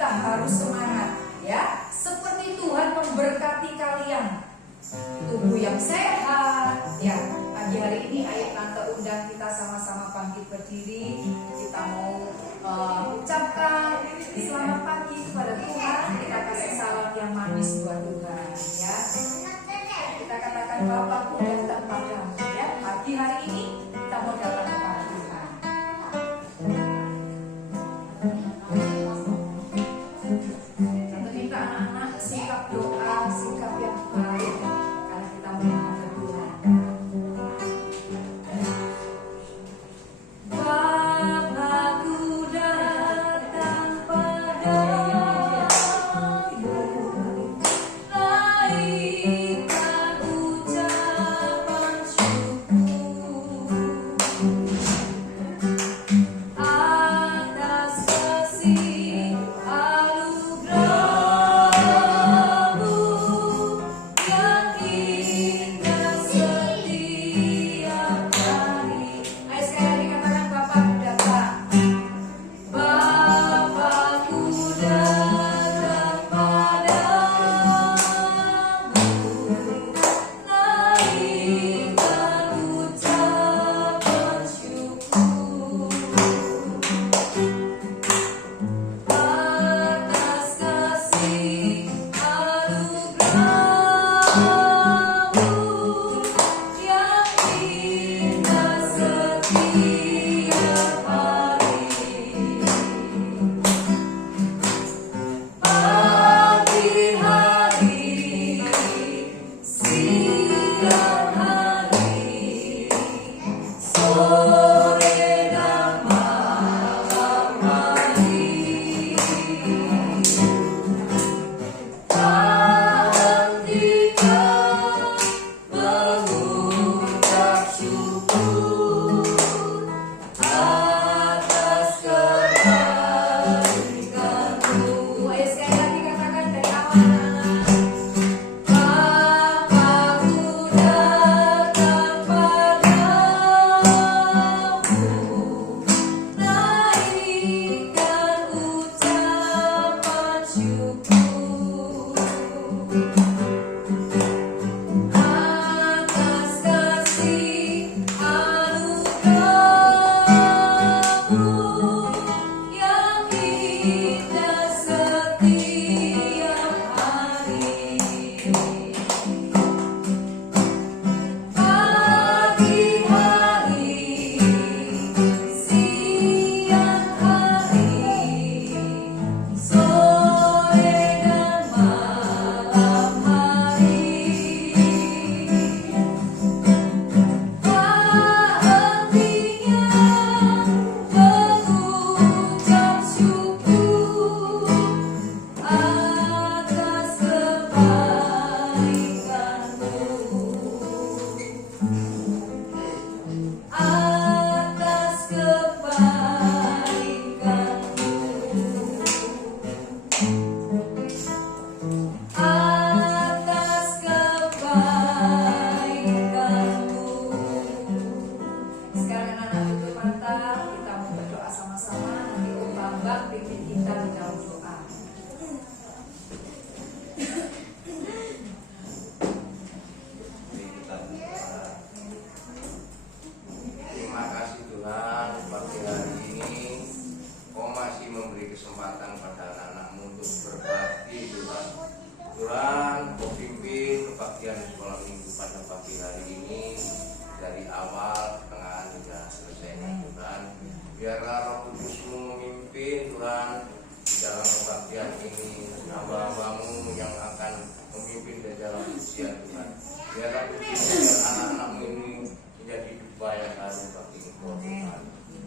kita harus semangat ya. Seperti Tuhan memberkati kalian. Tubuh yang sehat ya. Pagi hari ini ayo Tante undang kita sama-sama bangkit berdiri. Kita mau ucapkan selamat pagi kepada Tuhan. Kita kasih salam yang manis buat Tuhan ya. Kita katakan Bapakku datang padamu ya. Pagi hari ini kita mau datang kepada Tuhan. Tante minta anak-anak sikap doa, sikap yang baik karena kita mau menghadap Tuhan.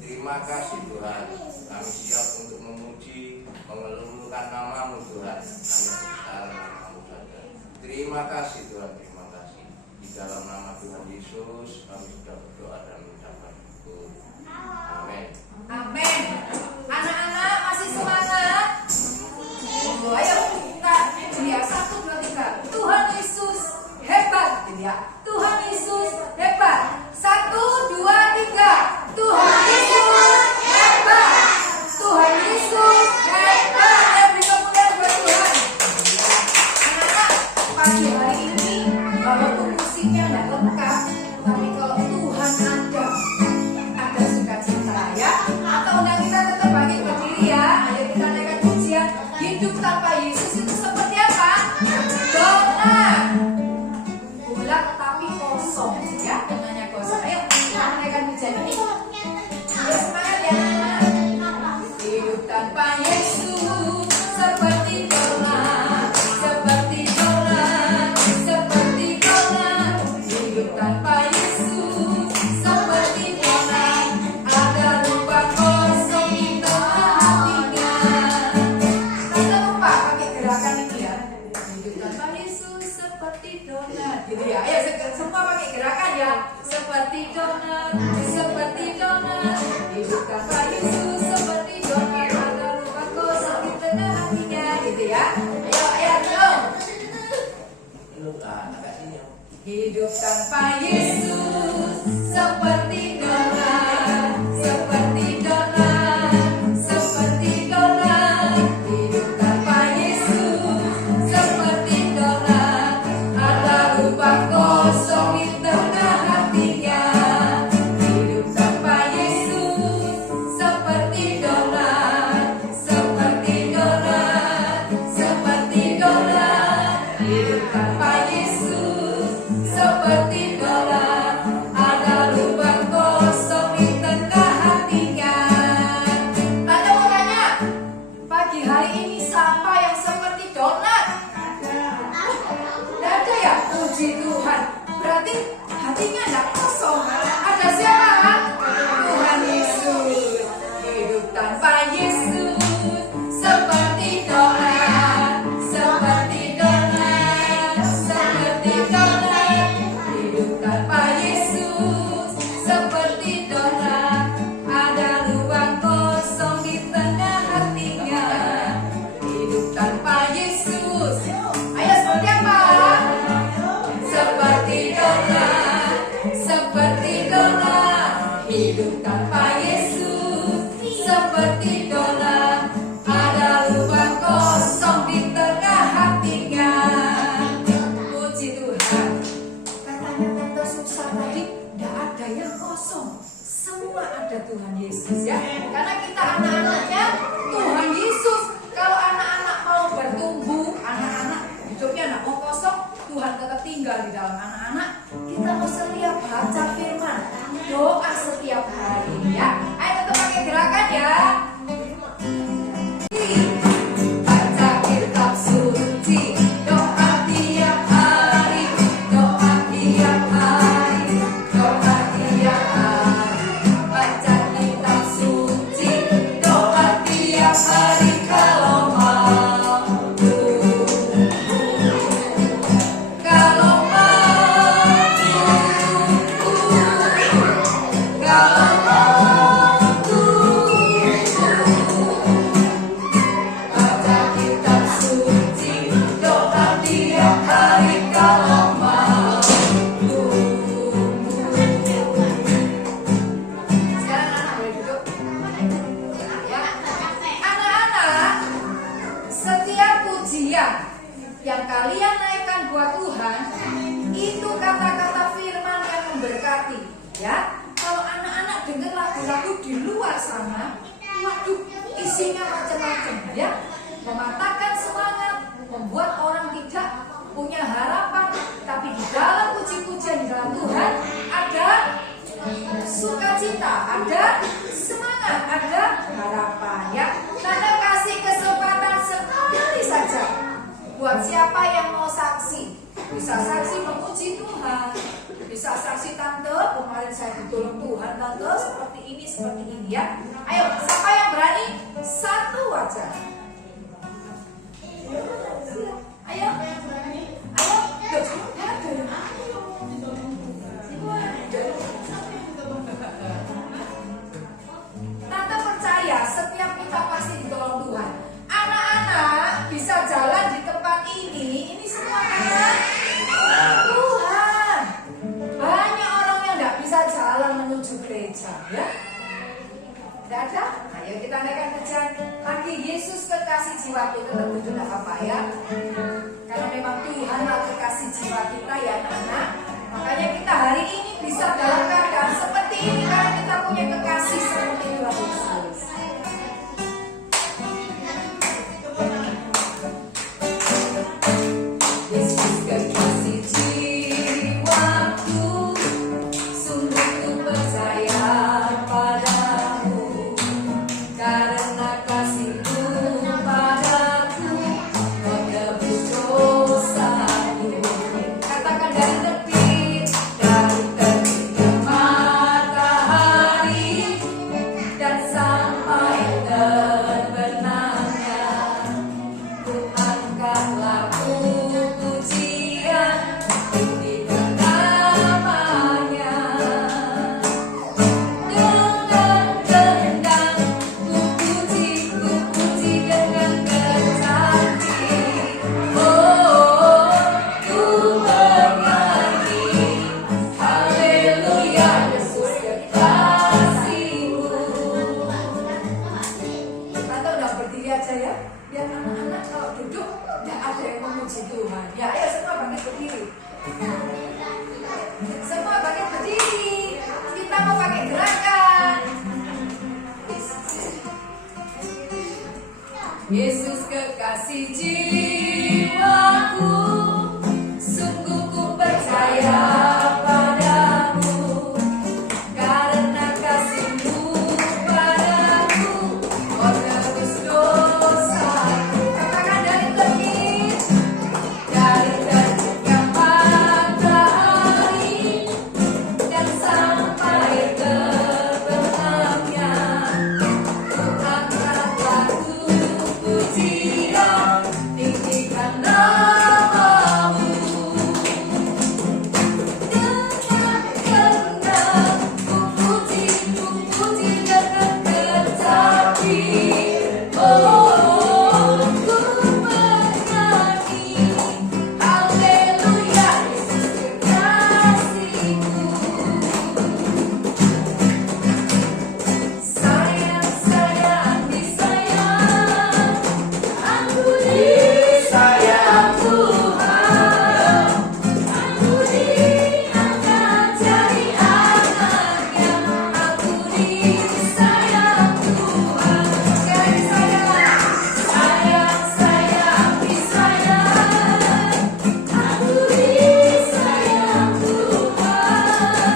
Terima kasih Tuhan, kami siap untuk memuji, mengeluhkan nama-Mu Tuhan, hanya sekitar nama-Mu saja. Terima kasih Tuhan, terima kasih. Di dalam nama Tuhan Yesus, kami sudah berdoa dan mengucapkan syukur. Amin. Amin. Anak-anak masih semangat? Oh, ayo kita ya 1, 2, 3. Tuhan Yesus hebat, ya. Tuhan Yesus hebat. 1, 2, 3. Tuhan Yesus hebat. Tuhan Yesus hebat. tanpa Yesus seperti donat, seperti donat, seperti donat. Hidup tanpa Yesus seperti donat, ada lubang kosong di tengah hatinya. Kita lupa pakai gerakan ini ya. Hidup tanpa Yesus seperti donat, gitu ya. Ayo semua pakai gerakan ya. Seperti donat, seperti donat. Hidup tanpa Yesus seperti donat, ada lubang kosong di tengah hatinya, gitu ya. Ayo, ayo. Hidup tanpa Yesus seperti donat, seperti donat, seperti donat. Hidup tanpa Yesus seperti donat, ada lubang kosong di tengah hatinya. Hidup tanpa Yesus seperti donat, seperti donat, seperti donat. Hidup tanpa Yesus seperti donat, ada lubang kosong di tengah hatinya. Tanda mau tanya, pagi hari ini siapa yang seperti donat? Tidak ada ya? Puji Tuhan. Berarti hatinya tidak kosong. Ada siapa? Tuhan Yesus. Hidup tanpa Yesus seperti donat, seperti donat, seperti donat. Hidup tanpa Yesus seperti donat, ada lubang kosong di tengah hatinya. Hidup tanpa Yesus, ayo seperti apa? Seperti donat, seperti donat. Hidup tanpa Yesus seperti donat, ada lubang kosong di tengah hatinya. Puji Tuhan. Katanya Tante Susah tadi, tidak ada yang kosong. Semua ada Tuhan Yesus ya. Karena kita anak-anaknya Tuhan Yesus. Kalau anak-anak mau bertumbuh, anak-anak hidupnya tidak mau kosong, Tuhan tetap tinggal di dalam anak-anak. Kita mau setiap baca firman, doa setiap hari ya. Ayo tetap pakai gerakan ya. Baca kitab suci, doa tiap hari, doa tiap hari, doa tiap hari. Baca kitab suci, doa tiap hari kalau mampu. Kalau mampu, kalau mampu. Baca kitab suci, doa tiap hari kalau mampu. Sekarang anak boleh duduk. Ya. Anak-anak, setiap pujian yang kalian naikkan buat Tuhan, itu kata-kata firman yang memberkati. Ya, kalau anak-anak dengar lagu-lagu di luar sana, waduh, isinya macam-macam ya, mematahkan semangat, membuat orang tidak punya harapan. Tapi di dalam puji-pujian di dalam Tuhan ada sukacita, ada semangat, ada harapan ya. Tante kasih kesempatan sekali saja buat siapa yang mau saksi. Bisa saksi memuji Tuhan, bisa saksi tante, kemarin saya ditolong Tuhan tante, seperti ini ya. Ayo, siapa yang berani? Satu aja. Ayo, ayo, Tante percaya setiap kita pasti ditolong Tuhan. Anak-anak bisa jalan di tempat ini semua karena Tuhan. Banyak orang yang tidak bisa jalan menuju gereja, ya. Tidak ada? Ayo kita naikkan pujian lagi. Yesus kekasih jiwaku, tetap duduk tidak apa-apa ya. Karena memang Tuhan kekasih jiwa kita ya anak-anak. Makanya kita hari ini bisa dalam keadaan seperti ini karena kita punya kekasih seperti Tuhan Yesus. Yesus kekasih jiwaku, sungguh ku percaya padamu, karena kasih Bolehlah berdiri aja ya. Biar anak-anak kalau duduk tidak ada yang memuji Tuhan. Ya, ayo semua bangkit berdiri. Semua bangkit berdiri. Kita mau pakai gerakan. Yesus kekasih jiwaku, sungguh ku percaya padamu, karena kasih-Mu padaku, Kau tebus dosaku. Katakan dari terbit, dari terbitnya matahari dan sampai terbenamnya, angkat lagu pujian, tinggikan nama-Mu. Dengan tenang ku puji dengan tetapi, oh, ku bernyanyi haleluya, Yesus kekasihku. Sayang, sayang, disayang, aku disayang Tuhan, aku diangkat jadi anaknya, aku disayang Tuhan. Sekali sayang, sayang, sayang, disayang, aku disayang Tuhan,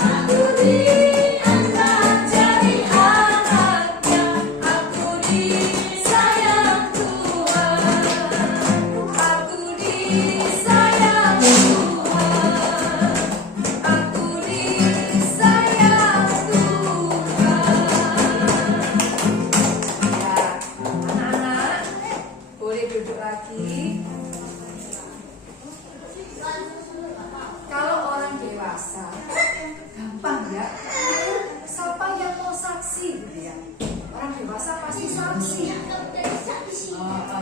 aku diangkat jadi anaknya, aku disayang Tuhan, aku disayang Tuhan, aku disayang Tuhan. Ya, anak-anak boleh duduk lagi. Kalau orang dewasa gampang ya, siapa yang mau saksi gitu ya. Orang dewasa pasti saksi.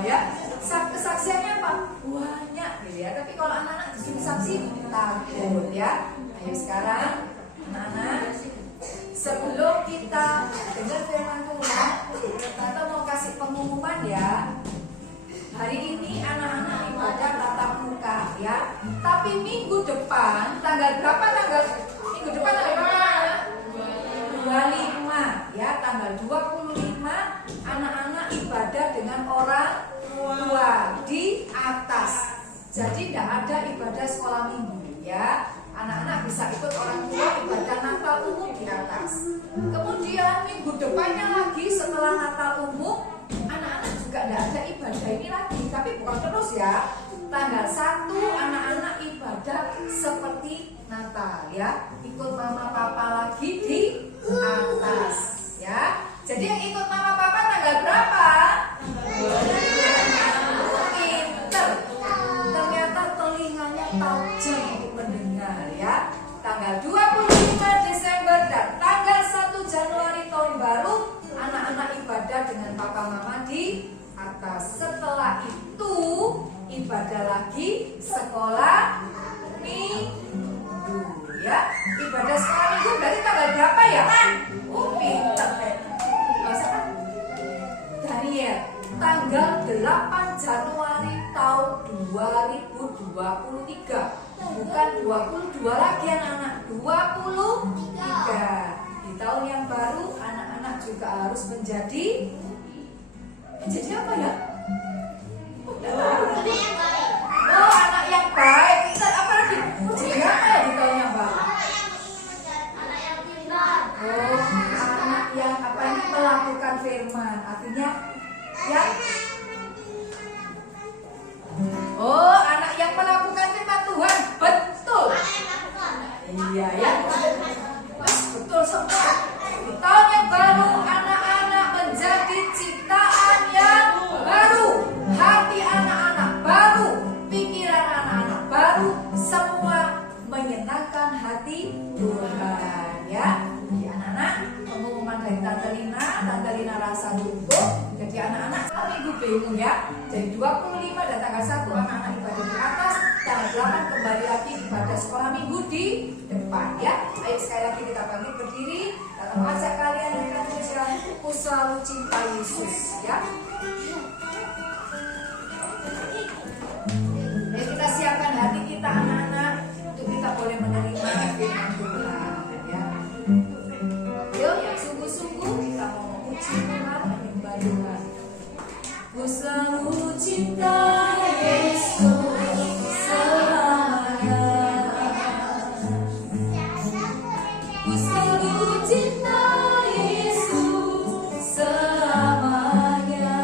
Ya, kesaksiannya apa? Banyak gitu ya. Tapi kalau anak-anak disuruh saksi takut ya. Ayo sekarang anak-anak, sebelum kita dengar firman Tuhan, Tante mau kasih pengumuman ya. Hari ini anak-anak ibadah tatap muka ya. Tapi minggu depan tanggal berapa? Minggu depan tanggal berapa? 25 ya, tanggal 25 anak-anak ibadah dengan orang tua di atas. Jadi tidak ada ibadah sekolah minggu ya. Anak-anak bisa ikut orang tua ibadah Natal umum di atas. Kemudian minggu depannya lagi setelah Natal umum, anak-anak juga tidak ada ibadah ini lagi. Tapi bukan terus ya. Tanggal 1 anak-anak ibadah seperti Natal ya. Ikut mama papa lagi di atas ya. Jadi yang ikut mama papa tanggal berapa? Pinter. Ternyata telinganya tajam untuk mendengar ya. Tanggal 25 Desember dan tanggal 1 Januari tahun baru, anak-anak ibadah dengan papa mama di atas. Setelah itu ibadah lagi sekolah minggu ya. Ibadah sekolah minggu berarti tanggal berapa ya? Pinter. Siapa? Daniel. Tanggal 8 Januari tahun 2023. Bukan 22 lagi anak-anak, 23. Di tahun yang baru anak-anak juga harus menjadi apa ya? Oh, anak yang baik. Pintar apa lagi? Jadi apa ya di tahun yang baru? Oh, anak yang apa ini melakukan firman. Artinya ya. Oh, anak yang melakukan firman Tuhan. Betul. Iya ya. Betul semua. Di tahun yang baru anak-anak menjadi ciptaan yang baru. Hati anak-anak baru, pikiran anak-anak baru, semua menyenangkan hati Tuhan ya. Jadi anak-anak, pengumuman dari Tante Lina rasa cukup. Jadi anak-anak setelah minggu bingung ya. Jadi 25 dan tanggal 1 anak-anak ibadah di atas, tanggal 8 kembali lagi ibadah sekolah minggu di depan ya. Ayo sekali lagi kita bangkit berdiri. Atau ajak kalian dengan ucapan ku selalu cinta Yesus, ya. Ya, kita siapkan hati kita anak-anak untuk kita boleh menerima firman Tuhan, ya. Yuk, sungguh-sungguh kita mau memuji Tuhan, menyembah Tuhan. Ku selalu cinta Yesus selamanya. Ku selalu cinta Yesus selamanya.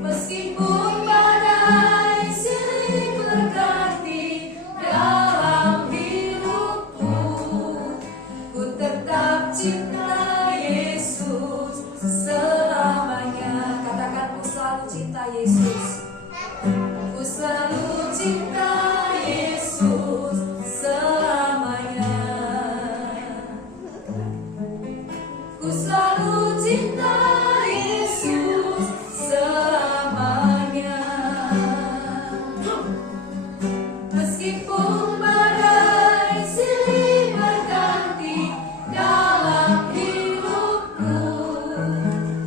Meskipun badai silih berganti dalam hidupku, ku tetap cinta Yesus selamanya. Katakan, ku selalu cinta Yesus. Ku selalu cinta Yesus selamanya. Ku selalu cinta Yesus selamanya. Meskipun badai silih berganti dalam hidupku,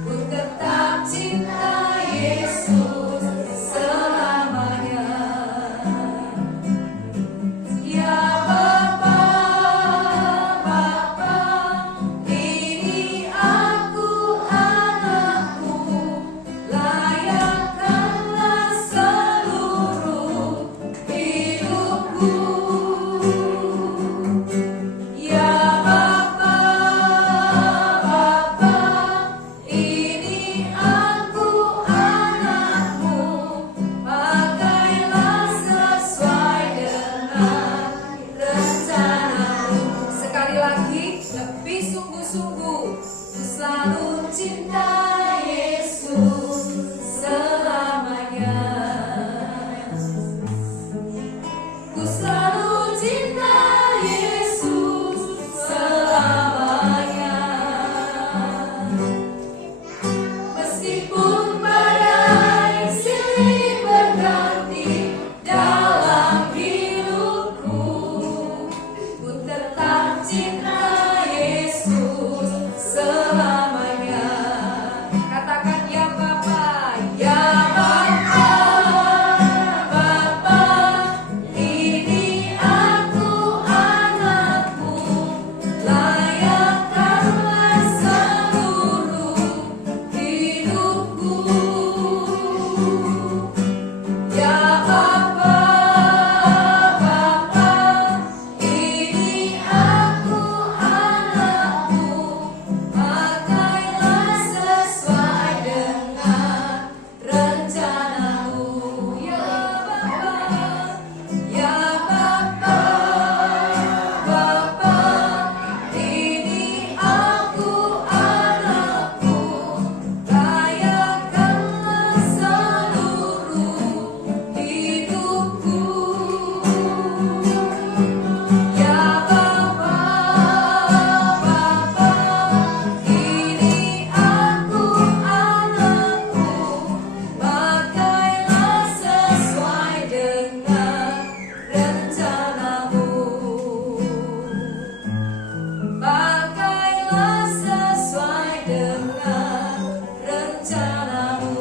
ku tetap cinta Yesus selamanya. Ya Bapa, Bapa, ini aku anakmu, layakkanlah seluruh hidupku. Ya Bapa, Bapa, ini aku anakmu, pakailah sesuai dengan rencanamu. Sekali lagi, lebih sungguh-sungguh, ku selalu cinta Yesus selamanya. Ku selalu cinta Yesus selamanya. Meskipun badai silih berganti dalam hidupku, ku tetap cinta Yesus selamanya. Katakan, ya Bapa, ya Bapa, Bapa, ini aku anakmu, layakkanlah seluruh hidupku. Ya Bapa, Bapa, ini aku anakmu, pakailah sesuai dengan rencanamu. Ya Bapa, ya Bapa, Bapa, ini aku anakmu, layakkanlah seluruh hidupku. Ya Bapa, Bapa, ini aku anakmu, pakailah sesuai dengan rencanamu. Pakailah sesuai dengan rencanamu.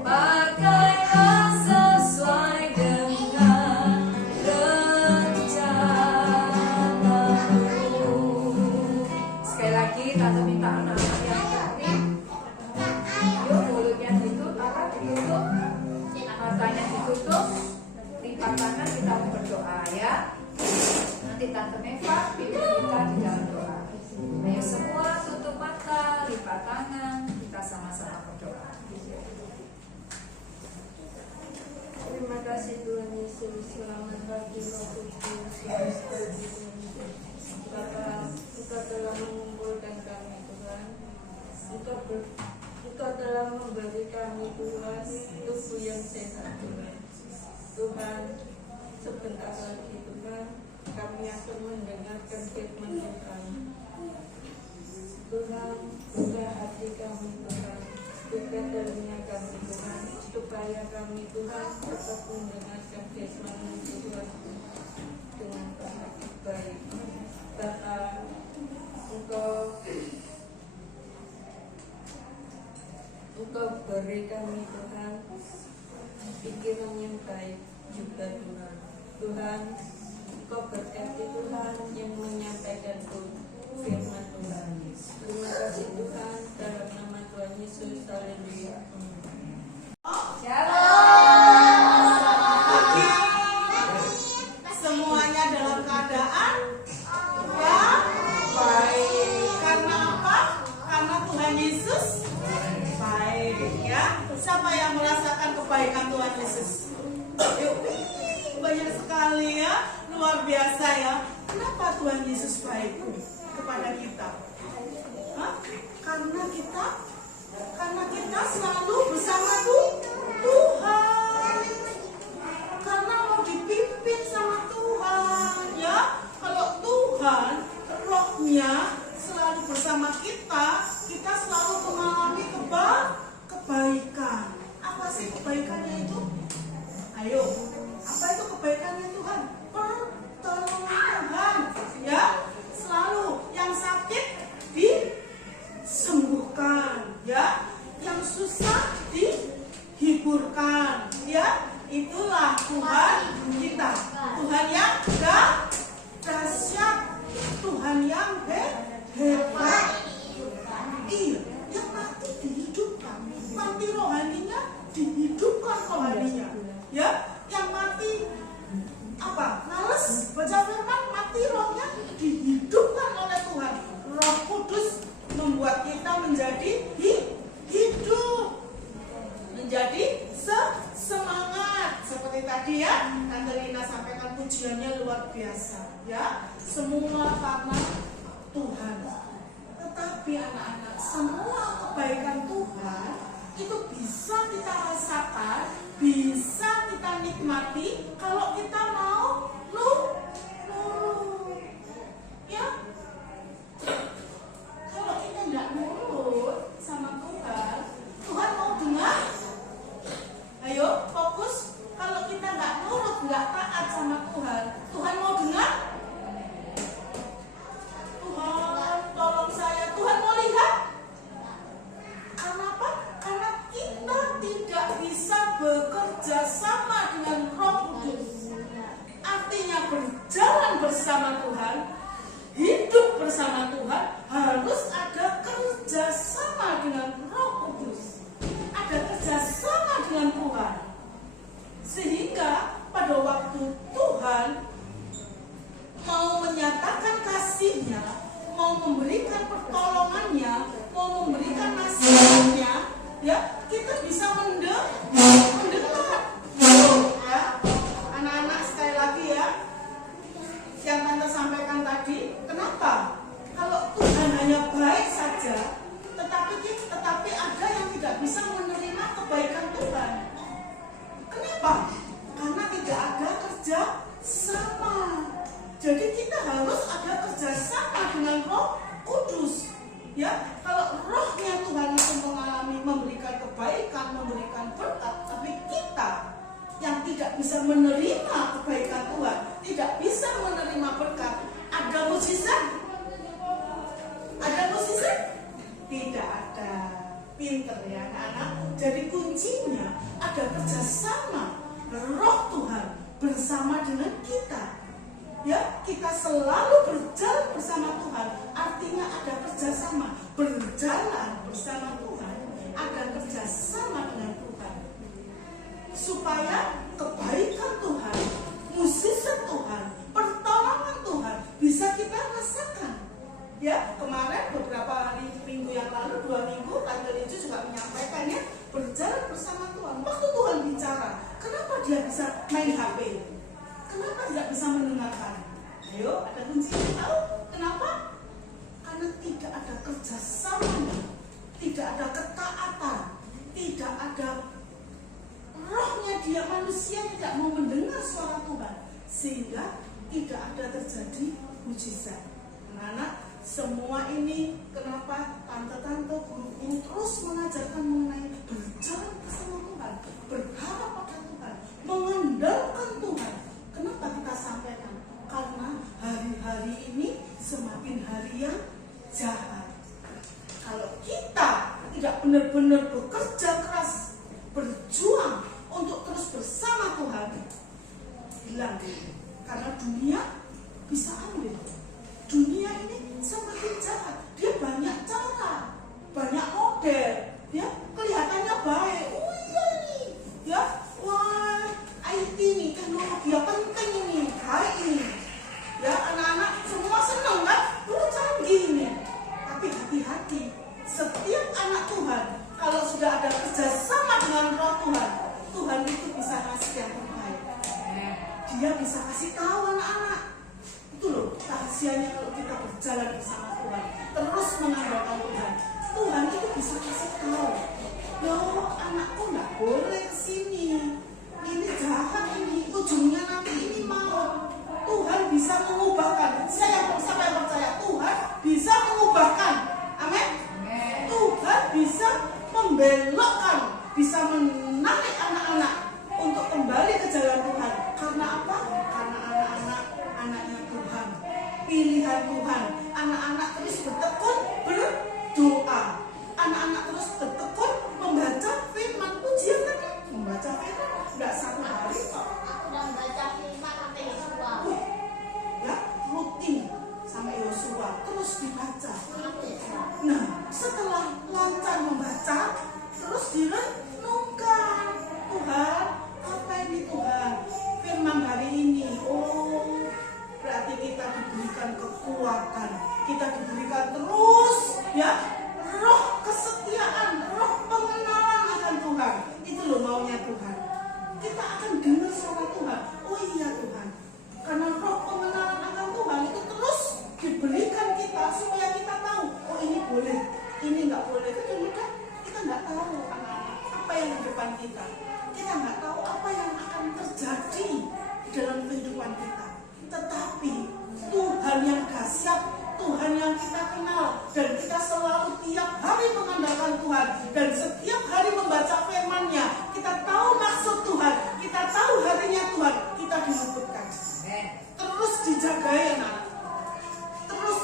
Pakailah sesuai dengan rencanamu. Sekali lagi, Tante minta anak-anak yang cantik. Yuk, mulutnya ditutup, matanya ditutup, lipat tangan, kita mau berdoa, ya. Nanti Tante Meva pimpin kita di dalam doa. Ayo semua tutup mata, lipat tangan, kita sama-sama berdoa. Terima kasih Tuhan Yesus, selamat pagi Roh Kudus, selamat pagi Tuhan. Bapa, Engkau telah mengumpulkan kami Tuhan. Engkau telah memberi kami Tuhan tubuh yang sehat Tuhan. Tuhan, sebentar lagi Tuhan, kami akan mendengarkan firman Tuhan. Tuhan, buka hati kami Tuhan, buka telinga kami Tuhan, supaya kami Tuhan tetap mendengarkan firman Tuhan. dengan baik. Bahkan Engkau beri kami Tuhan pikiran yang baik juga Tuhan. Tuhan, Engkau berkati Tuhan yang menyampaikan firman Tuhan. Terima kasih Tuhan, dalam nama Tuhan Yesus, haleluya. Semuanya dalam keadaan ya baik. Karena apa? Karena Tuhan Yesus baik ya. Siapa yang merasakan kebaikan Tuhan Yesus? Yuk, banyak sekali ya, luar biasa ya. Kenapa Tuhan Yesus baik kepada kita? Hah? Karena kita selalu bersama Tuhan. Karena mau dipimpin sama Tuhan ya. Kalau Tuhan rohnya selalu bersama kita, kita selalu mengalami kebaikan. Apa sih kebaikannya itu? Ayo, apa itu kebaikannya Tuhan? Pertolongan Tuhan ya. Selalu yang sakit disembuhkan ya, yang susah dihiburkan ya. Itulah Tuhan kita, Tuhan yang dahsyat, Tuhan yang hebat. Iya, yang mati dihidupkan, mati rohaninya dihidupkan rohaninya ya. Yang mati apa? Males baca firman, mati rohnya dihidupkan oleh Tuhan. Roh Kudus membuat kita menjadi hidup, menjadi semangat. Seperti tadi ya, Tante Rina sampaikan pujiannya luar biasa ya. Semua karena Tuhan. Tetapi anak-anak, semua kebaikan Tuhan itu bisa kita rasakan, bisa kita nikmati kalau kita mau nurut ya. Kalau kita nggak nurut sama Tuhan, Tuhan mau dengar? Ayo fokus. Kalau kita nggak nurut, nggak taat sama Tuhan, Tuhan mau dengar? Tuhan tolong saya, Tuhan mau lihat? Karena apa? Karena kita tidak bisa bekerja sama dengan Roh Kudus. Artinya berjalan bersama Tuhan, hidup bersama Tuhan, harus ada kerjasama dengan Roh Kudus, ada kerjasama dengan Tuhan. Sehingga pada waktu Tuhan mau menyatakan kasih-Nya, mau memberikan pertolongannya, mau memberikan nasihatnya, ya kita bisa mendengar. Ya, anak-anak sekali lagi ya, yang Tante sampaikan tadi, kenapa? Kalau Tuhan hanya baik saja, tetapi ada yang tidak bisa menerima kebaikan Tuhan. Kenapa? Karena tidak ada kerja sama. Jadi kita harus ada kerjasama dengan Roh Kudus. Ya, kalau rohnya Tuhan itu mengalami, memberikan kebaikan, memberikan berkat, tapi kita yang tidak bisa menerima kebaikan Tuhan, tidak bisa menerima berkat, ada mukjizat? Ada mukjizat? Tidak ada. Pinter ya anak-anak. Jadi kuncinya ada kerjasama Roh Tuhan bersama dengan kita. Ya, kita selalu berjalan bersama Tuhan. Artinya ada kerjasama, berjalan bersama Tuhan, ada kerjasama dengan Tuhan, supaya kebaikan Tuhan, mukjizat Tuhan, pertolongan Tuhan bisa kita rasakan. Ya, kemarin beberapa hari minggu yang lalu, 2 minggu, Tante Licu juga menyampaikan ya, berjalan bersama Tuhan. Waktu Tuhan bicara, kenapa dia bisa main HP? Kenapa tidak bisa mendengarkan? Ayo, ada kuncinya, tahu? Kenapa? Karena tidak ada kerjasama, tidak ada ketaatan, tidak ada rohnya dia, manusia tidak mau mendengar suara Tuhan, sehingga tidak ada terjadi mukjizat. Anak-anak, semua ini kenapa tante-tante, guru-guru terus mengajarkan mengenai berjalan bersama Tuhan, berharap pada Tuhan, mengandalkan Tuhan. Kenapa kita sampaikan? tidak benar-benar bekerja keras, berjuang untuk terus bersama Tuhan, hilang. Karena dunia bisa ambil. Dunia ini semakin jahat. Dia banyak cara, banyak model. Ya, kelihatannya baik. Oh iya nih, ya, wah, IT nih, teknologi penting ini, baik ini. Ya, anak-anak semua senang kan? Canggih ini. Tapi hati-hati, setiap anak Tuhan, kalau sudah ada kerjasama dengan Roh Tuhan, Tuhan itu bisa kasih yang terbaik. Dia bisa kasih tahu anak-anak. Itu loh rahasianya kalau kita berjalan bersama Tuhan, terus mengandalkan Tuhan. Tuhan itu bisa kasih tahu, loh anakku nggak boleh kesini, ini jahat ini, ujungnya nanti ini mau. Tuhan bisa mengubahkan. Siapa yang percaya Tuhan bisa mengubahkan? Amin. Tuhan bisa membelokkan, bisa menarik anak-anak untuk kembali ke jalan Tuhan. Karena apa? Karena anak-anak anaknya Tuhan, pilihan Tuhan. Anak-anak terus bertekun berdoa. Anak-anak terus bertekun membaca firman. Pujian kan? Membaca firman nggak satu hari kok. Ya, rutin sampai Yosua terus dibaca. Nah, setelah lancar membaca, terus direnungkan. Tuhan, apa ini Tuhan? Firman hari ini. Oh, berarti kita diberikan kekuatan. Kita diberikan terus, ya, roh kesetiaan, roh pengenalan akan Tuhan. Itu loh maunya Tuhan. Kita akan dengar suara Tuhan. Oh iya Tuhan. Karena roh pengenalan akan Tuhan itu terus diberikan kita supaya kita tahu, oh ini boleh, ini nggak boleh. Kan kita nggak tahu anak-anak apa yang di depan kita. Kita nggak tahu apa yang akan terjadi dalam kehidupan kita. Tetapi Tuhan yang dahsyat, Tuhan yang kita kenal, dan kita selalu tiap hari mengandalkan Tuhan, dan setiap hari membaca firman-Nya. Kita tahu maksud Tuhan, kita tahu harinya Tuhan, kita diluputkan. Terus dijagai anak. Terus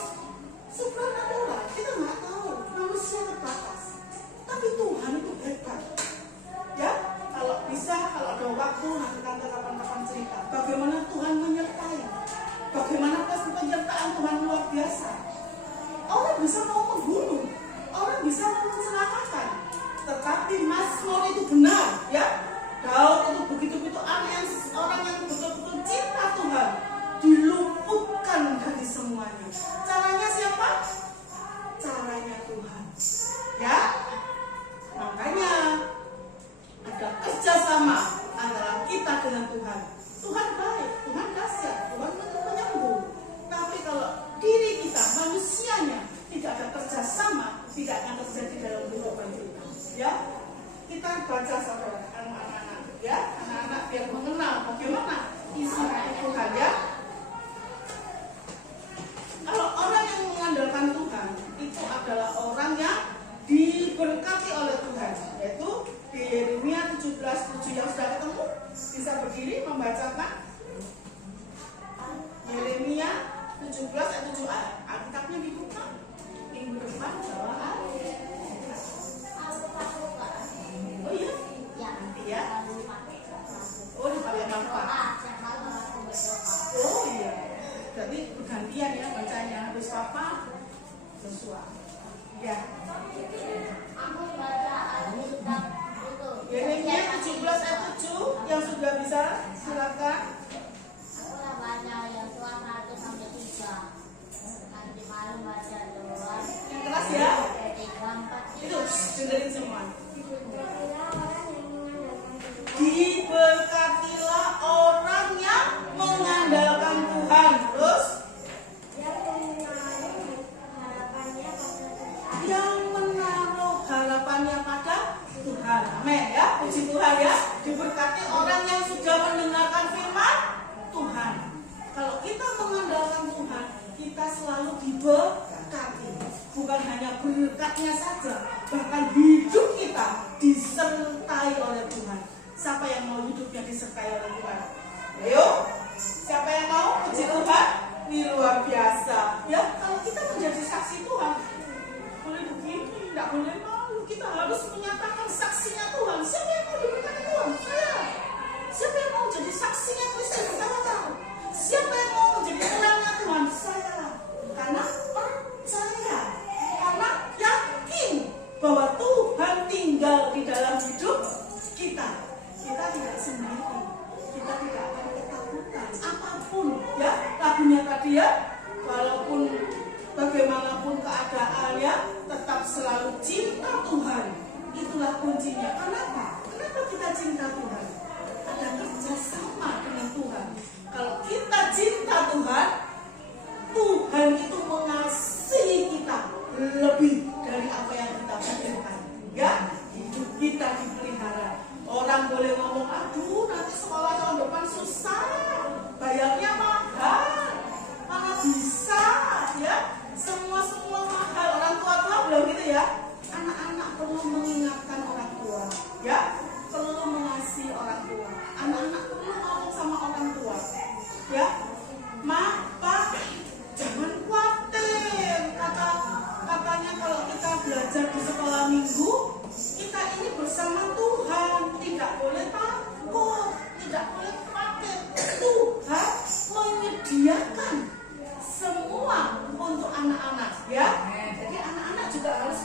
supranatural, kita nggak tahu, manusia terbatas. Tapi Tuhan itu hebat. Ya, kalau bisa, kalau ada waktu nanti tante kapan-kapan cerita bagaimana Tuhan menyertai, bagaimana penyertaan Tuhan luar biasa. Orang bisa mau membunuh, orang bisa mau mencelakakan, tetapi Mazmur itu benar, ya. Daud itu begitu-begitu aneh, orang yang betul-betul cinta Tuhan, diluputkan dari semuanya. Caranya siapa? Caranya Tuhan, ya. Makanya ada kerjasama antara kita dengan Tuhan. Tuhan baik, Tuhan dahsyat, Tuhan menyembuh. Tapi kalau diri kita, manusianya, tidak ada kerjasama, tidak akan terjadi dalam kehidupan kita. Ya, kita baca saudara, anak-anak, ya, anak-anak biar mengenal bagaimana isi hati Tuhan, ya. Kalau orang yang mengandalkan Tuhan, itu adalah orang yang diberkati oleh Tuhan, yaitu di Yeremia 17:7 yang sudah ketemu, bisa berdiri membacakan Yeremia 17 ayat 7a. Alkitabnya dibuka minggu depan bawaan. Oh iya? Nanti ya. Oh dipakai manfaat. Oh iya. Jadi bergantian ya bacanya. Habis papa Yosua. Ya. Yeremia 17 ayat 7 yang sudah bisa silakan. Aku namanya Yosua 1-3. Nanti malam baca doa. Yang keras ya. 3-4. Itu dengerin semua. Diberkatilah orang yang mengandalkan Tuhan. Terus yang menaruh harapannya pada Tuhan. Amin ya. Puji Tuhan ya. Diberkati orang yang sudah mendengarkan firman Tuhan. Kalau kita mengandalkan Tuhan, kita selalu diberkati. Bukan hanya berkatnya saja, bahkan hidup kita disertai oleh Tuhan. Siapa yang mau hidupnya disertai oleh Tuhan? Ayo, siapa yang mau? Puji Tuhan. Ini luar biasa. Ya, kalau kita menjadi saksi Tuhan, boleh begini, tidak boleh malu. Kita itulah kuncinya. Kenapa? Kenapa kita cinta Tuhan? Ada kerjasama dengan Tuhan. Kalau kita cinta Tuhan, Tuhan itu mengasihi kita lebih dari apa yang kita pikirkan. Ya, hidup kita dipelihara. Orang boleh ngomong, aduh nanti sekolah tahun depan susah, bayarnya mahal, mana bisa, ya, semua mahal. Orang tua belum gitu ya. Anak-anak perlu mengingatkan orang tua, ya, perlu mengasihi orang tua. Anak-anak perlu ngomong sama orang tua, ya, Ma, Pak, jangan khawatir. Katanya kalau kita belajar di sekolah minggu, kita ini bersama Tuhan, tidak boleh takut, tidak boleh khawatir. Tuhan menyediakan semua untuk anak-anak, ya. Jadi anak-anak juga harus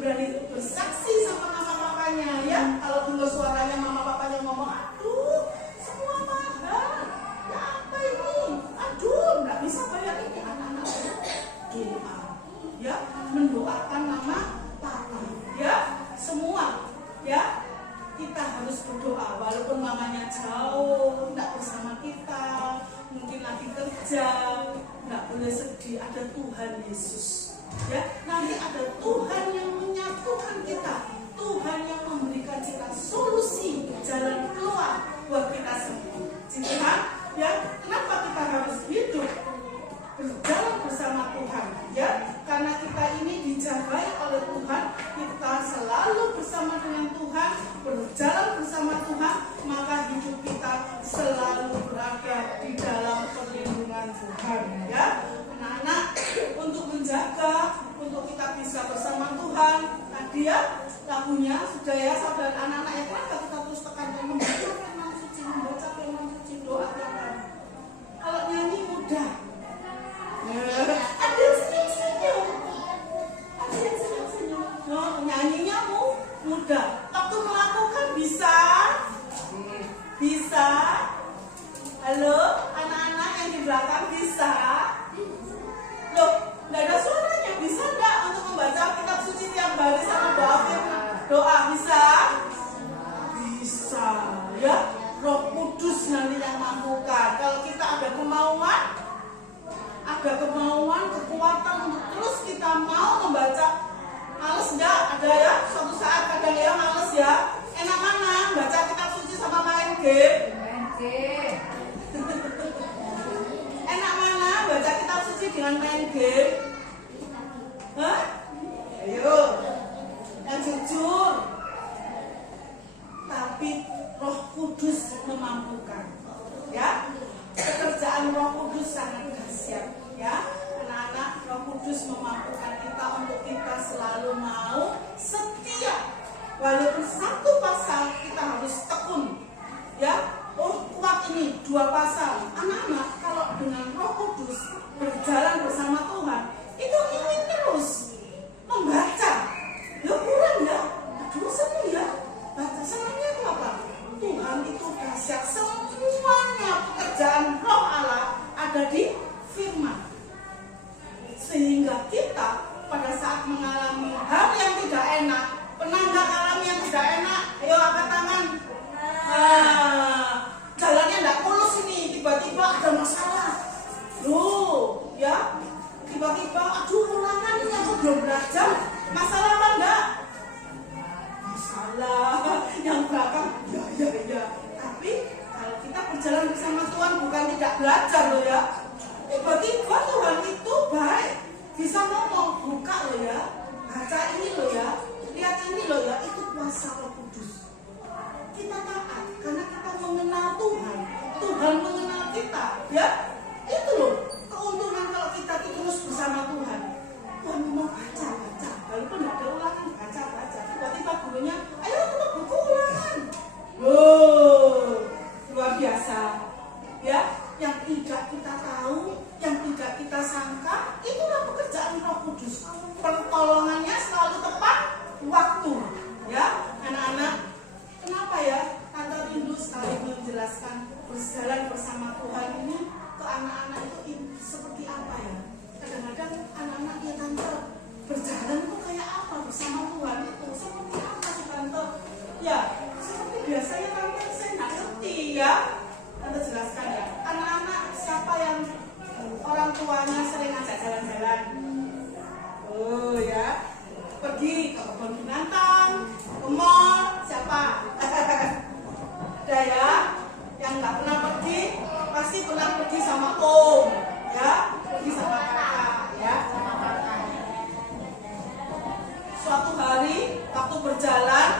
berani bersaksi sama mama papanya, ya. Kalau dengar suaranya mama papanya ngomong, aduh semua mahal, ya apa ini, aduh nggak bisa bayar ini, anak-anak doa, ya, mendoakan mama papa, ya, semua, ya. Kita harus berdoa walaupun mamanya jauh, nggak bersama kita, mungkin lagi kerja, nggak boleh sedih. Ada Tuhan Yesus, ya. Nanti ada Tuhan yang menyatukan kita, Tuhan yang memberikan kita solusi, jalan keluar buat kita semua. Tuhan, ya. Kenapa kita harus hidup berjalan bersama Tuhan, ya? Karena kita ini dijagai oleh Tuhan, kita selalu bersama dengan Tuhan, berjalan bersama Tuhan, maka hidup kita selalu berada di dalam perlindungan Tuhan, ya. Anak-anak, untuk menjaga, untuk kita bisa bersama Tuhan, tadi ya lagunya sudah ya, saudara anak-anak yang kenapa kita terus tekankan membaca firman suci, membaca firman suci, doa Tuhan. Kalau nyanyi mudah. Ada yang senyum-senyum. Ada yang senyum-senyum. Oh, nyanyinya mudah. Waktu melakukan bisa? Bisa? Halo, anak-anak yang di belakang bisa? Loh, nggak ada suaranya. Bisa nggak untuk membaca kitab suci tiap hari sama doa firman? Doa bisa? Bisa, ya. Roh Kudus nanti yang mampukan. Kalau kita ada kemauan, kekuatan untuk terus kita mau membaca. Males enggak? Ada ya? Suatu saat kadang ya males ya. Enak mana? Baca kitab suci sama main game? Main game. Enak mana? Baca kitab suci dengan main game? Hah? Ayo, yang jujur. Tapi Roh Kudus memampukan, ya. Pekerjaan Roh Kudus sangat dahsyat, ya. Anak-anak, Roh Kudus memampukan kita untuk kita selalu mau setia. Walaupun satu pasal kita harus tekun, ya. Oh kuat ini 2 pasal. Anak-anak kalau dengan Roh Kudus berjalan bersama Tuhan, itu ingin terus membaca mall, siapa? Ada ya? Yang nggak pernah pergi, pasti pernah pergi sama om, ya? Pergi sama kakak, ya? Sama kakak. Suatu hari, waktu berjalan,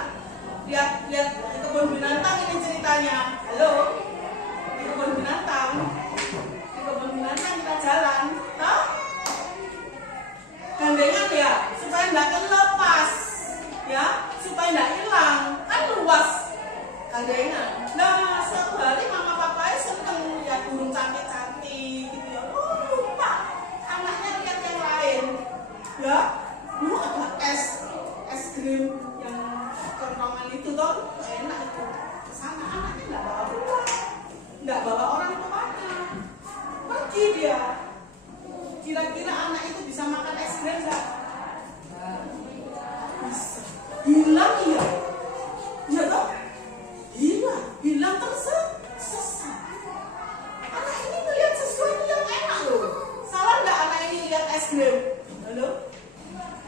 lihat di kebun binatang ini ceritanya. Halo? Di kebun binatang. Di kebun binatang kita jalan, toh? Gandengan ya, supaya nggak terlepas, ya, supaya nggak hilang, kan luas gandengan. Nah, suatu hari mama papanya seneng lihat burung cantik-cantik, gitu ya. Oh, lupa, anaknya lihat yang lain, ya. Lu ada es krim yang kentongan itu toh, enak itu. Kesana anaknya nggak bawa pulang, nggak bawa orang tuanya, pergi dia. Kira-kira anak itu bisa makan es krim nggak? Bisa. Hilang ya? Iya toh? Hilang tersesat. Anak ini melihat sesuatu yang enak loh. Salah nggak anak ini lihat es krim? Halo?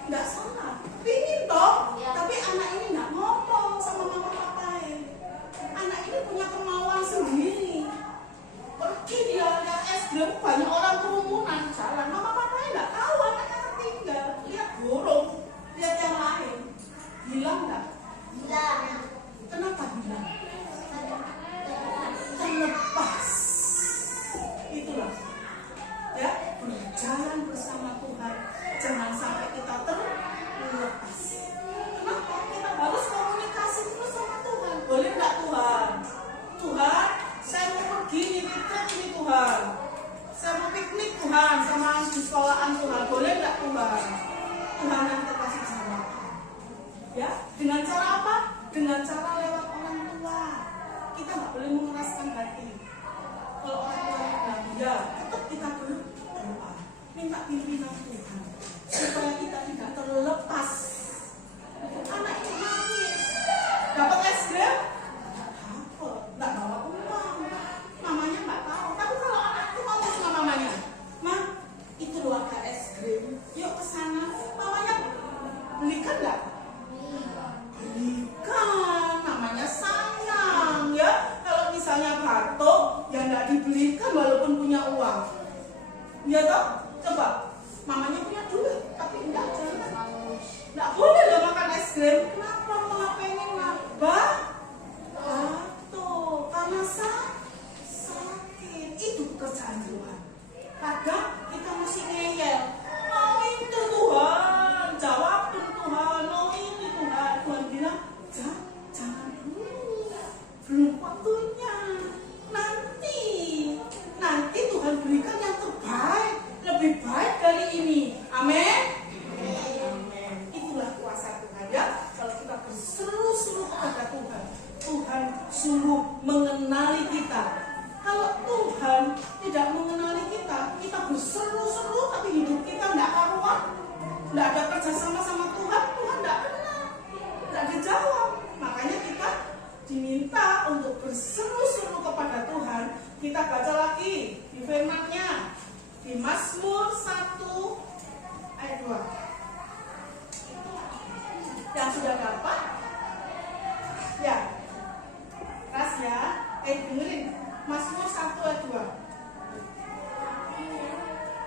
Nggak salah. Pingin toh? Tapi anak ini nggak ngomong sama mama papanya. Anak ini punya kemauan sendiri. Pergi dia lihat es krim, banyak orang kerumunan jalan. Mama papanya nggak tahu anaknya tertinggal. Lihat burung, lihat yang lain. Hilang nggak? Hilang. Kenapa hilang? Terlepas. Itulah, ya, berjalan bersama Tuhan. Jangan sampai kita terlepas. Kenapa? Kita harus komunikasi terus sama Tuhan. Boleh nggak Tuhan? Tuhan, saya mau pergi nih, retreat nih Tuhan. Saya mau piknik Tuhan sama di sekolahan Tuhan. Boleh nggak Tuhan? Tuhan nanti kasih jawab. Ya, dengan cara apa? Dengan cara lewat orang tua. Kita nggak boleh mengeraskan hati. Kalau orang tua bilang ya, tetap kita berdoa, minta pimpinan Tuhan supaya kita tidak terlepas. Anak ini nangis, dapat es krim? Nggak bawa uang, mamanya nggak tahu. Tapi kalau anak itu ngomong sama mamanya, "Ma, itu loh ada es krim, yuk ke sana." Mamanya belikan nggak? Belikan, namanya sayang ya. Kalau misalnya batuk, ya nggak dibelikan walaupun punya uang. Ya toh, coba mamanya punya duit, tapi enggak jangan. Nggak boleh loh makan es krim. Kenapa malah pengen nambah? Batuk, karena sakit. Itu pekerjaan Tuhan. Kadang kita masih ngeyel. Mau itu Tuhan, jawabin Tuhan. Mau ini Tuhan. Tuhan bilang, jangan dulu. Belum waktunya. Nanti Tuhan berikan yang terbaik, lebih baik dari ini. Amin. Itulah kuasa Tuhan ya. Kalau kita berseru-seru kepada Tuhan, Tuhan sungguh mengenali kita. Kalau Tuhan tidak mengenali kita, kita berseru-seru tapi hidup kita tidak karuan, tidak ada kerjasama sama Tuhan, Tuhan tidak kenal, tidak dijawab. Makanya kita diminta untuk berseru-seru kepada Tuhan. Kita baca lagi di firman-Nya di Mazmur 1 ayat 2. Yang sudah dapat? Ya. Keras ya. Dengerin. Mazmur 1 ayat 2.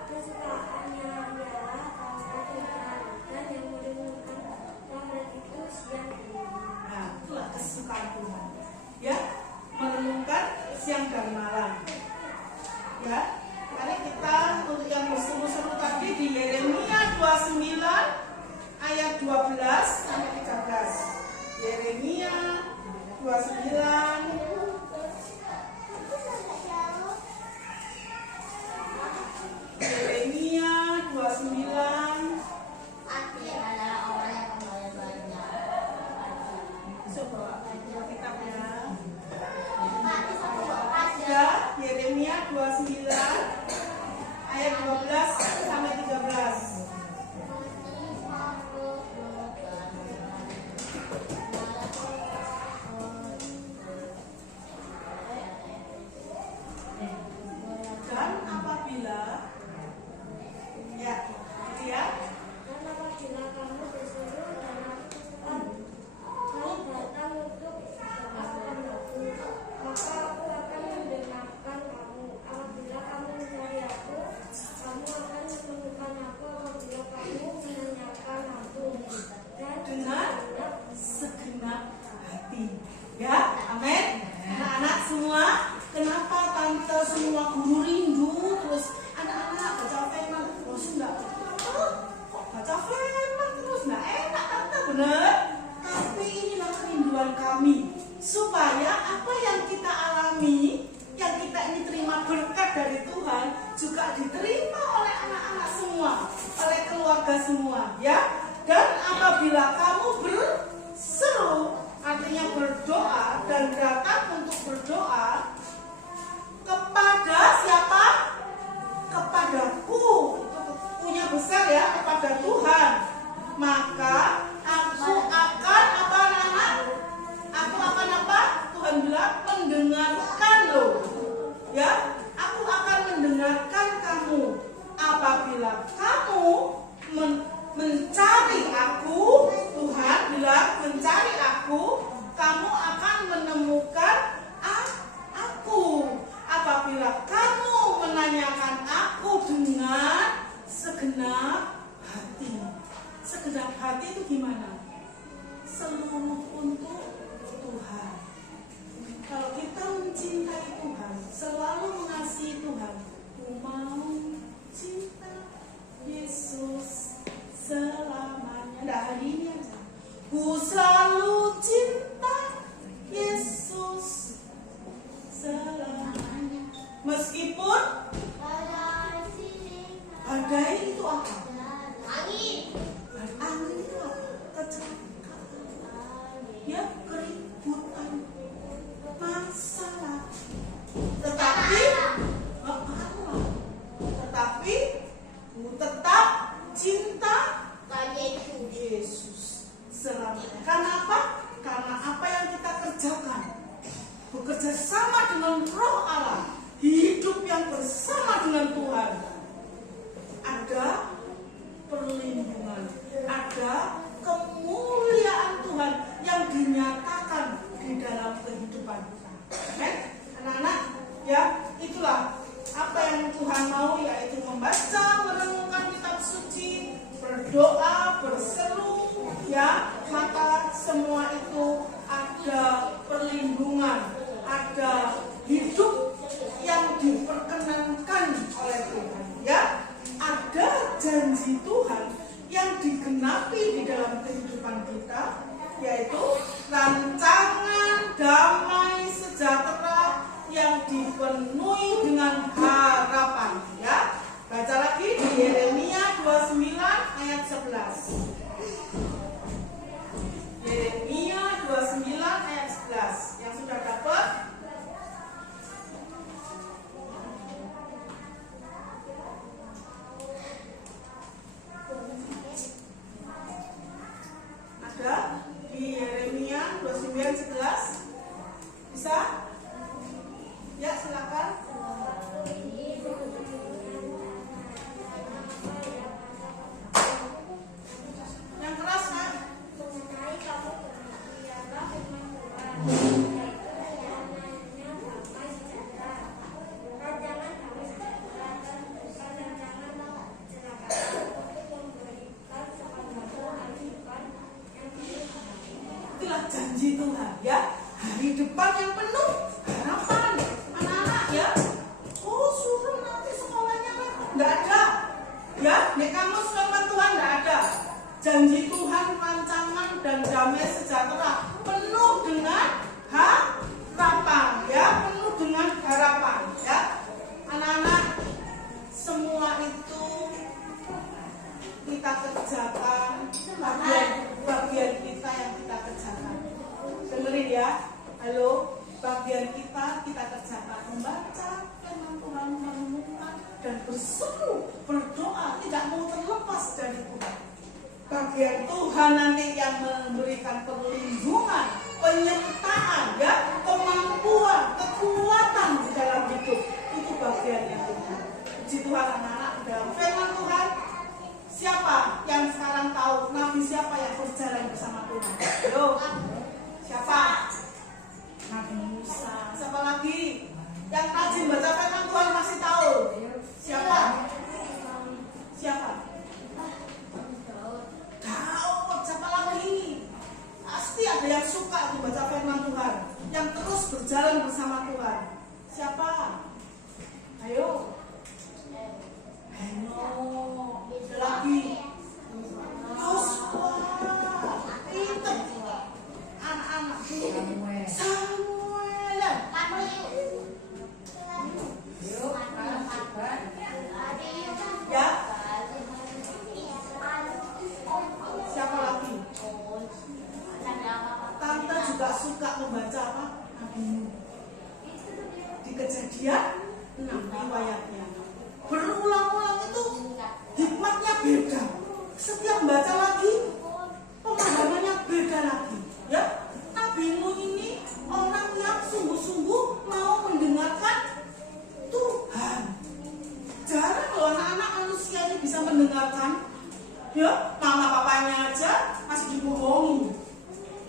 Kesukaannya adalah karena Tuhan yang merenungkan Taurat itu siang dan malam. Nah, itulah kesukaan Tuhan. Ya, merenungkan siang dan malam. Ya, mari kita untuk yang berseru-seru tadi di Yeremia 29 ayat 12 sampai 13. Yeremia 29 Yeremia 29. Adil adalah orang yang membayar banyak. Coba kitabnya. Pak, bisa bawa Ya, Yeremia 29 ayat 12 sampai 13. benar, tapi inilah kerinduan kami supaya apa yang kita alami, yang kita ini terima berkat dari Tuhan juga diterima oleh anak-anak semua, oleh keluarga semua, ya. Dan apabila kamu berseru, artinya berdoa dan datang untuk berdoa kepada siapa? Kepadaku, punya besar ya, kepada Tuhan. Maka aku akan apa anak-anak? Aku akan apa? Tuhan bilang mendengarkan loh. Ya, aku akan mendengarkan kamu apabila kamu mencari aku. Tuhan bilang mencari aku, kamu akan menemukan aku. Apabila kamu menanyakan aku dengan segenap hati. Segenap hati itu gimana? Seluruh untuk Tuhan. Kalau kita mencintai Tuhan, selalu mengasihi Tuhan, ku mau cinta Yesus selamanya. Nggak hari ini aja. Ku selalu cinta Yesus selamanya. Meskipun badai itu apa? Angin. Angin itu apa? Kecelakaan. Ya, keributan, masalah. Tetapi ku tetap cinta Yesus selamanya. Karena apa? Karena apa yang kita kerjakan, bekerja sama dengan Roh Allah, hidup yang bersama dengan Tuhan, ada perlindungan, ada kemuliaan Tuhan yang dinyatakan di dalam kehidupan kita. Anak-anak, ya, itulah apa yang Tuhan mau, yaitu membaca, merenungkan kitab suci, berdoa, berseru, ya, maka semua itu ada perlindungan, ada hidup yang diperkenankan oleh Tuhan, ya. Ada janji Tuhan yang digenapi di dalam kehidupan kita, yaitu rancangan damai sejahtera yang dipenuhi dengan harapan, ya. Baca lagi di Yeremia 29 ayat 11. Yeremia 29 ayat 11. Yang sudah dapat? Ada di Yeremia 29:11. Bisa? Ya, silakan. Yang keras, Kak. Mengenai kamu berhati-hatilah firman Tuhan, yaitu rancangannya damai sejahtera, rancangan damai sejahtera dan bukan rancangan kecelakaan, untuk memberikan kepadamu hari depan yang penuh harapan. Itulah janji Tuhan, ya. Hari depan yang penuh harapan. Anak-anak, ya. Oh, suruh nanti sekolahnya kan enggak ada. Ya, di kamus firman Tuhan enggak ada. Janji Tuhan, rancangan dan damai sejahtera penuh dengan harapan, ya, penuh dengan harapan, ya. Anak-anak, semua itu kita kerjakan, bagian kita yang kita kerjakan. Dengerin ya, halo, bagian kita kerjakan, membaca firman Tuhan, merenungkan dan berseru, berdoa, tidak mau terlepas dari Tuhan. Bagian Tuhan nanti yang memberikan perlindungan, penyertaan, ya, kemampuan, kekuatan di dalam hidup. Itu bagiannya Tuhan. Puji Tuhan, anak-anak, dalam firman Tuhan. Siapa yang sekarang tahu nabi siapa yang berjalan bersama Tuhan? Ayo, siapa? Nabi Musa. Siapa lagi? Yang rajin baca firman Tuhan masih tahu? Siapa? Siapa? Daud. Siapa lagi? Pasti ada yang suka membaca firman Tuhan, yang terus berjalan bersama Tuhan. Siapa? Ayo. Henok. Lagi. Yosua. Kejadian 6 riwayatnya. Berulang-ulang itu hikmatnya beda. Setiap baca lagi pemahamannya beda lagi. Ya, Nabi Nuh ini orang yang sungguh-sungguh mau mendengarkan Tuhan. Jarang loh anak-anak manusia ini bisa mendengarkan. Ya, mama papanya aja masih dibohongi.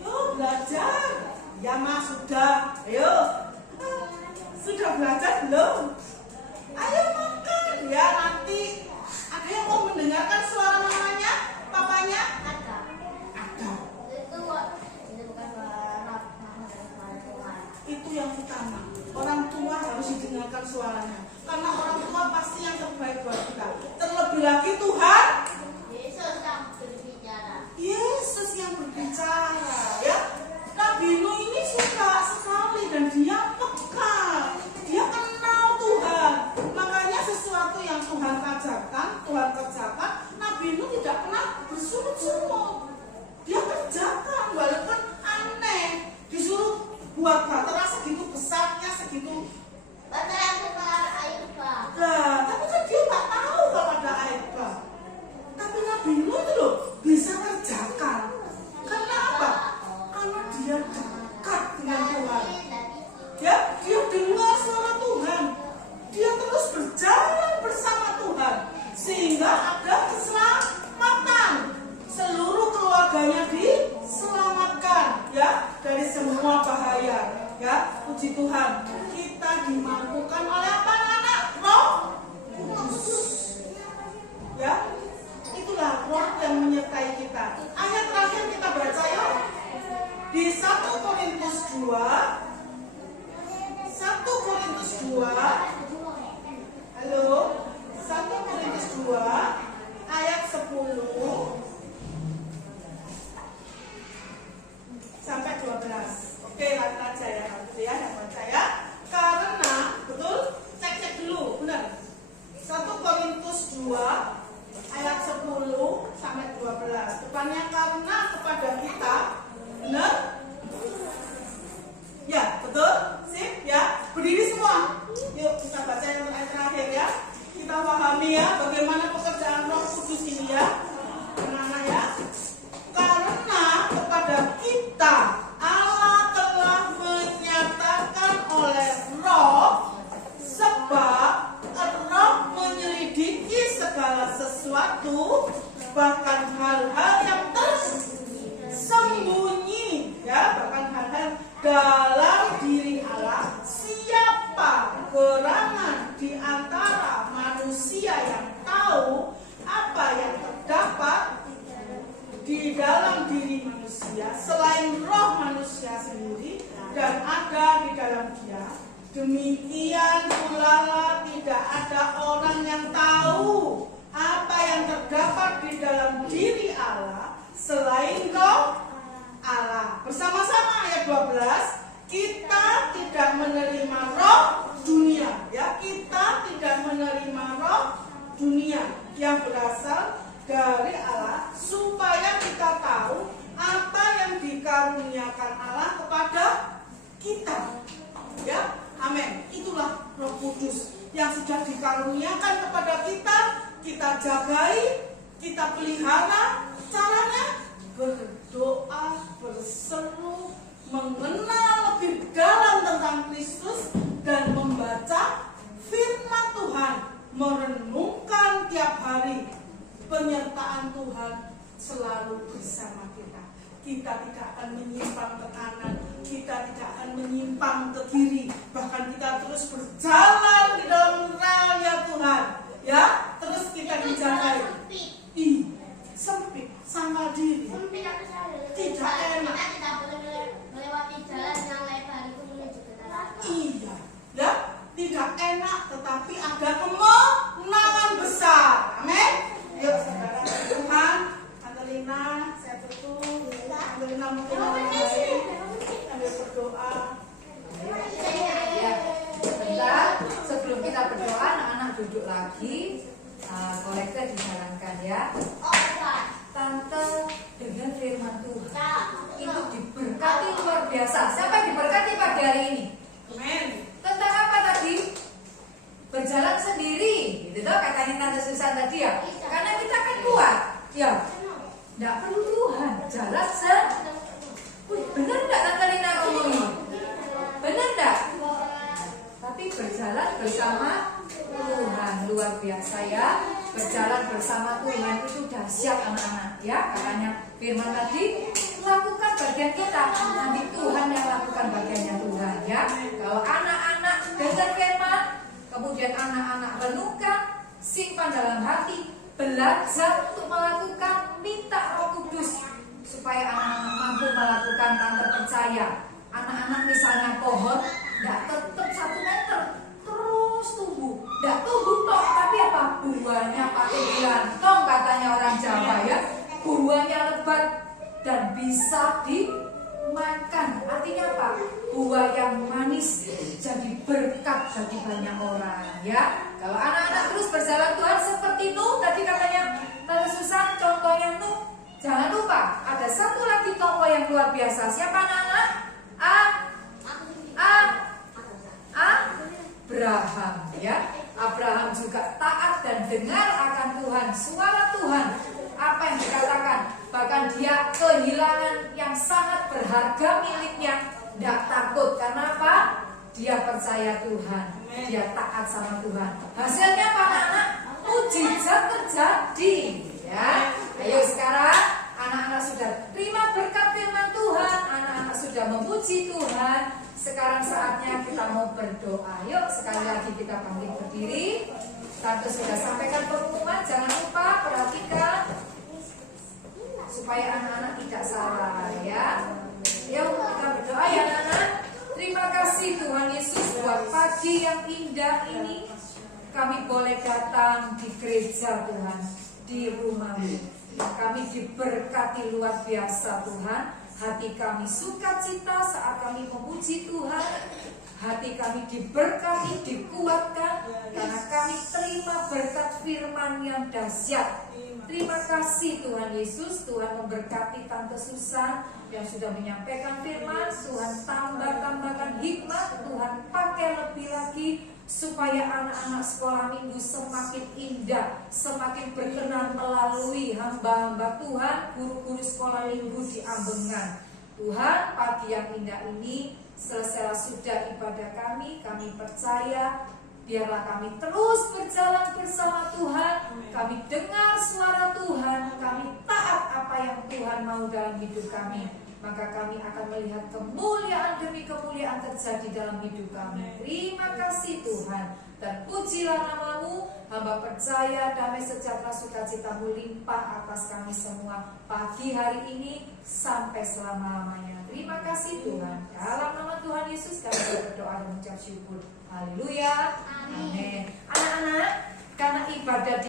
Yo, belajar. Ya mas, sudah. Ayo. Sudah belajar belum? Ayo makan. Ya, nanti ada yang mau mendengarkan suara mamanya, papanya? Ada. Ada. Itu bukan suara Tuhan. Itu yang utama. Orang tua harus didengarkan suaranya. Karena orang tua pasti yang terbaik buat kita. Terlebih lagi Tuhan Yesus yang berbicara. Yesus yang berbicara, ya. Nabi Nuh ini suka sekali dan dia peka. Dia kenal Tuhan. Makanya sesuatu yang Tuhan ajarkan, Tuhan kerjakan, Nabi Nuh tidak pernah bersungut-sungut. Dia kerjakan walaupun aneh. Disuruh buat bahtera segitu besarnya, segitu. Baca yang sekarang air bah. Nah, tapi kan dia nggak tahu kalau ada air bah. Tapi Nabi Nuh itu loh bisa kerjakan. Karena apa? Karena dia dekat dengan Tuhan. Ya, dia dengar suara Tuhan. Dia terus berjalan bersama Tuhan sehingga ada keselamatan. Seluruh keluarganya diselamatkan, ya, dari semua bahaya. Ya, puji Tuhan. Kita dimampukan oleh apa, anak? Roh Kudus. Ya, itulah roh yang menyertai kita. Ayat terakhir kita baca yuk. Di 1 Korintus 2. 1 Korintus 2. Halo. 1 Korintus 2 ayat 10 sampai 12. Oke, lanjut aja ya. Yang baca ya. Karena betul, cek dulu, benar. 1 Korintus 2 ayat 10 sampai 12. Depannya karena kepada kita, benar? Ya, betul? Sip, ya. Berdiri semua. Yuk kita baca yang terakhir ya. Kita pahami ya bagaimana pekerjaan Roh Kudus ini ya. Anak-anak ya. Karena kepada kita Allah telah menyatakan oleh Roh, sebab Roh menyelidiki segala sesuatu, bahkan hal-hal yang tersembunyi, ya, bahkan hal-hal dalam diri Allah. Siapa gerangan di antara manusia yang tahu apa yang terdapat di dalam diri manusia selain roh manusia sendiri dan ada di dalam dia? Demikian pula tidak ada orang yang tahu apa yang terdapat di dalam diri Allah selain roh Allah. Bersama-sama ayat 12. Kita tidak menerima roh dunia, ya, kita tidak menerima roh dunia yang berasal dari Allah supaya kita tahu apa yang dikaruniakan Allah kepada kita. Ya, amin. Itulah Roh Kudus yang sudah dikaruniakan kepada kita. Kita jagai, kita pelihara. Caranya berdoa, berseru, mengenal lebih dalam tentang Kristus dan membaca firman Tuhan, merenungkan tiap hari. Penyertaan Tuhan selalu bersama kita. Kita tidak akan menyimpang ke kanan, kita tidak akan menyimpang ke kiri, bahkan kita terus berjalan di dalam relnya Tuhan. Ya, terus kita dijagai. Sempit sama diri. Tidak enak. Kita tidak boleh melewati jalan yang lebar itu menuju ke neraka. Iya, ya, tidak enak, tetapi ada kemenangan besar. Amin. Yuk, saudara Tuhan, Angelina, saya tutup. Angelina mungkin sambil berdoa. Ya, sebentar sebelum kita berdoa, anak-anak duduk lagi. Kolektor dijalankan ya. Oh, Pak. Tante dengan firman Tuhan Ya. itu diberkati luar biasa. Siapa yang diberkati pagi hari ini? Amin. Tentang apa tadi? dahsyat anak-anak ya. Katanya firman tadi, lakukan bagian kita, nanti Tuhan yang lakukan bagiannya Tuhan ya. Kalau anak-anak dengar firman, kemudian anak-anak renungkan, simpan dalam hati, belajar untuk melakukan, minta Roh Kudus supaya anak-anak mampu melakukan. Tante percaya, anak-anak misalnya pohon tidak tetap 1 meter terus tumbuh, tidak tumbuh tok, tapi apa, buahnya pakai gelantong katanya orang Jawa ya, buahnya lebat dan bisa dimakan. Artinya apa? Buah yang manis jadi berkat bagi banyak orang ya. Kalau anak-anak terus berjalan Tuhan seperti Nuh, tadi katanya Tante Susan contohnya Nuh. Jangan lupa ada satu lagi tokoh yang luar biasa. Siapa anak-anak? Abraham ya. Abraham juga taat dan dengar akan Tuhan, suara Tuhan. Apa yang dikatakan? Bahkan dia kehilangan yang sangat berharga miliknya, tidak takut. Karena apa? Dia percaya Tuhan, dia taat sama Tuhan. Hasilnya apa anak-anak? Mujizat terjadi ya. Ayo sekarang anak-anak sudah terima berkat firman Tuhan, anak-anak sudah memuji Tuhan. Sekarang saatnya kita mau berdoa. Yuk sekali lagi kita bangkit berdiri. Tante sudah sampaikan pengumuman, jangan lupa perhatikan supaya anak-anak tidak salah ya. Yuk kita berdoa ya anak-anak. Terima kasih Tuhan Yesus buat pagi yang indah ini. Kami boleh datang di gereja Tuhan, di rumah-Mu. Kami diberkati luar biasa Tuhan. Hati kami sukacita saat kami memuji Tuhan. Hati kami diberkati, dikuatkan karena kami terima berkat firman yang dahsyat. Terima kasih Tuhan Yesus. Tuhan memberkati Tante Susan yang sudah menyampaikan firman. Tuhan tambahkan hikmat. Tuhan pakai lebih lagi supaya anak-anak sekolah minggu semakin indah, semakin berkenan melalui hamba-hamba Tuhan, guru-guru sekolah minggu di Ambengan. Tuhan, pagi yang indah ini selesai sudah ibadah kami percaya biarlah kami terus berjalan bersama Tuhan. Kami dengar suara Tuhan, kami taat apa yang Tuhan mau dalam hidup kami. Maka kami akan melihat kemuliaan demi kemuliaan terjadi dalam hidup kami. Terima kasih Tuhan. Dan pujilah nama-Mu. Hamba percaya damai sejahtera sukacita-Mu limpah atas kami semua pagi hari ini sampai selama-lamanya. Terima kasih Tuhan. Dalam nama Tuhan Yesus kami berdoa dan mengucap syukur. Haleluya. Amin.